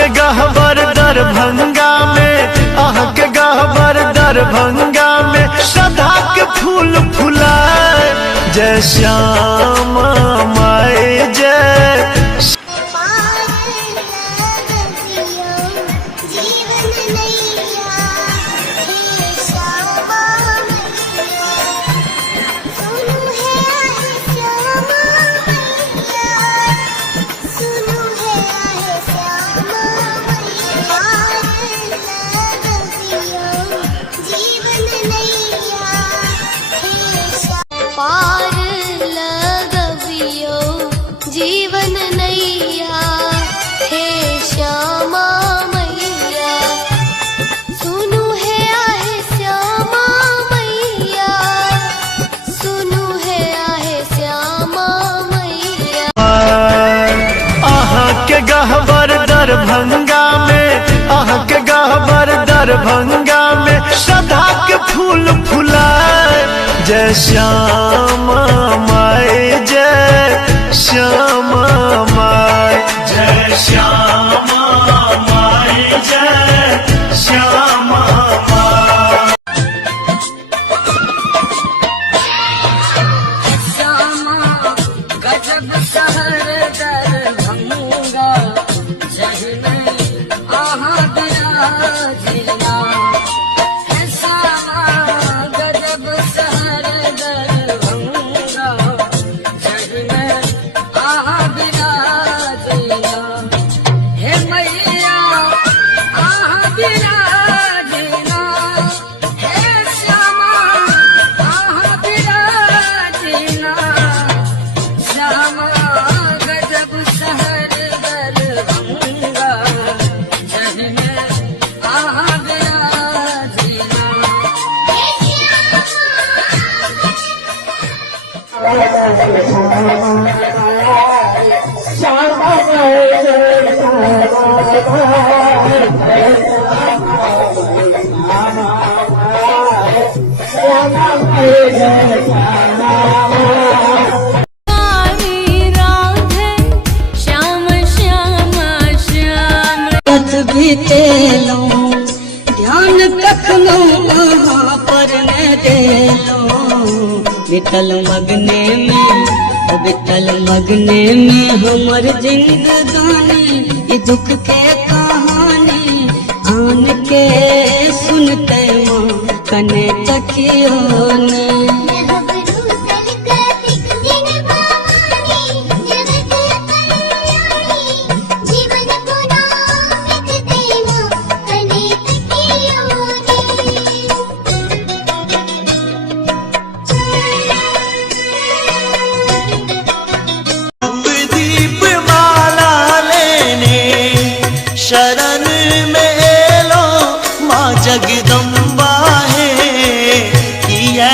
के गहबर दरभंगा में, आह के गहबर दरभंगा में सदा के फूल फुलाए। जय श्यामा माए जय। जीवन नैया हे श्यामा मैया, सुनु है आहे श्यामा मैया, सुनु है आहे श्यामा मैया। आह के गहबर दरभंगा में, आह के गहबर दरभंगा में सदा के फूल फुलाए। जय श्यामा माए जय श्यामा माए, जय श्यामा माए जय श्यामा माए। श्यामा गजब शहर दरभंगा, जही में आहा बिराजिला। श्यामा गजब शहर दरभंगा, जही में आहा बिराजिला। हे मैया आहा बिराजिला, हे श्यामा आहा बिराजिला। श्यामा गजब शहर दरभंगा, जही में आहा बिराजिला। बीतेलो ध्यान कखनो वहाँ पर न देलो। विठल मगने में, विठल मगने में हमर जिंदगानी, ये दुख के कहानी आन के सुनते माँ कने तकियो ने। शरण में लो माँ जगदम्बा है, किया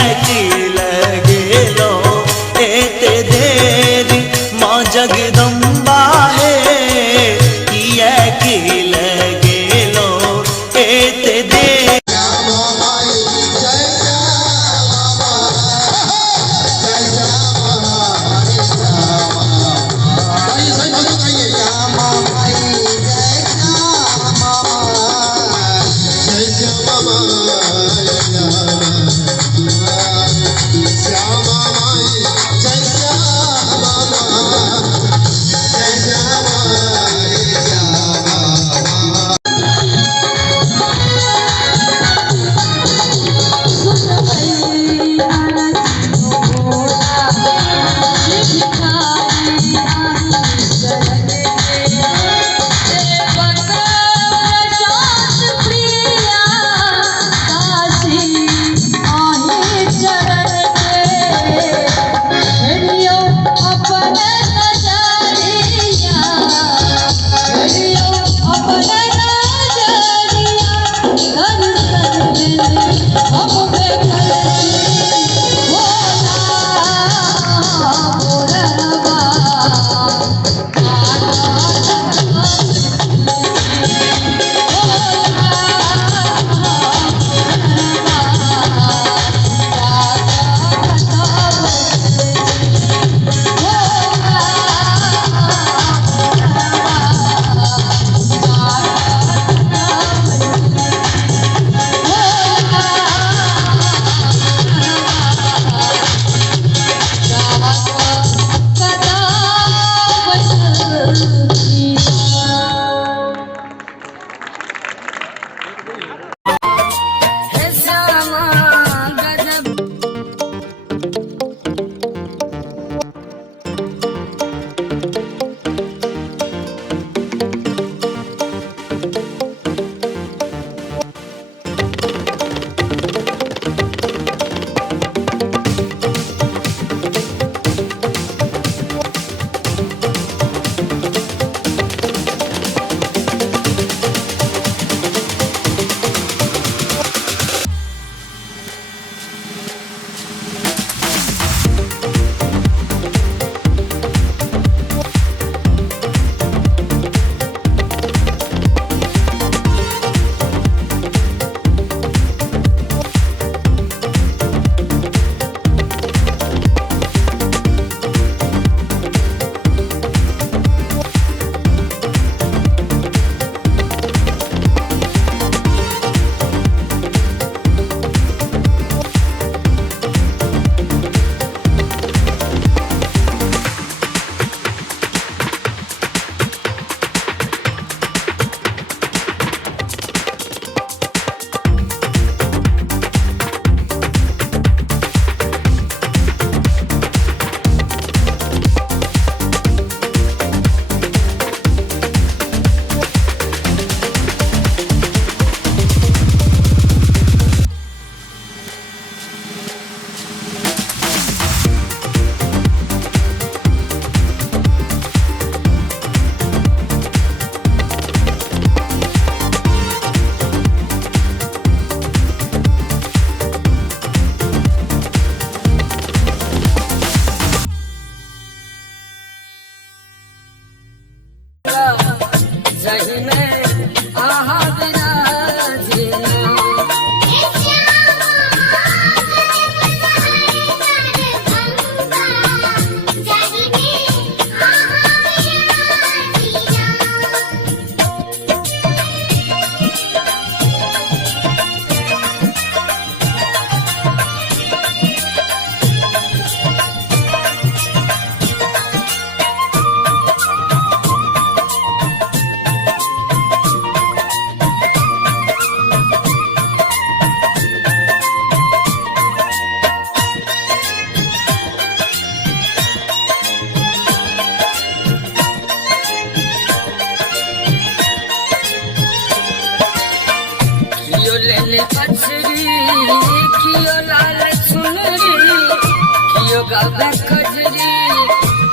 गावे कजरी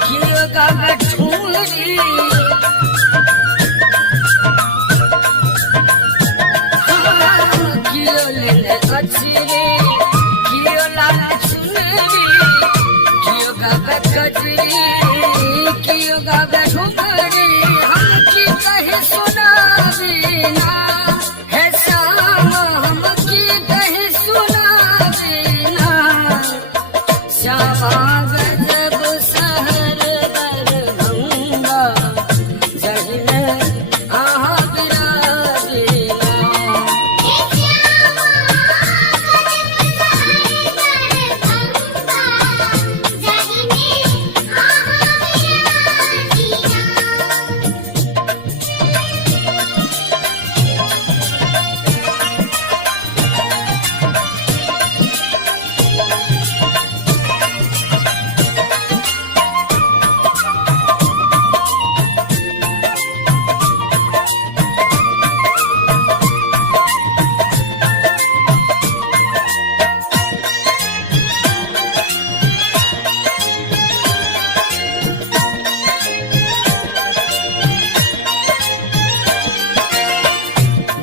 कियो गावे ठुमरी कियो लेने अचरी कियो लाल चुनरी कियो गावे कजरी कियो गावे ठुमरी हम की कहे सुनावी ना है शाम हम की कहे सुनावी ना श्याम गजब सहर दरभंगा जहिने आहा विराजिला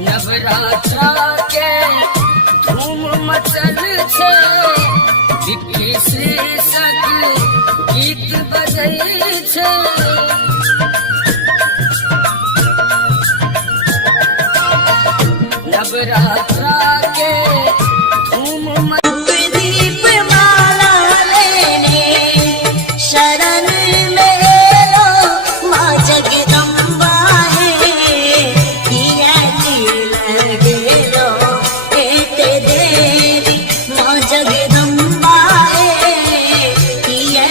नवरात्रा के धूम मचल छे विक्की शीर्षक गीत बजै छे नवरात्रा के धूम दीप माला लेने शरण में लो माँ जगदम्बा है पिया लगे लो एते देवी माँ जगदम्बा है पिया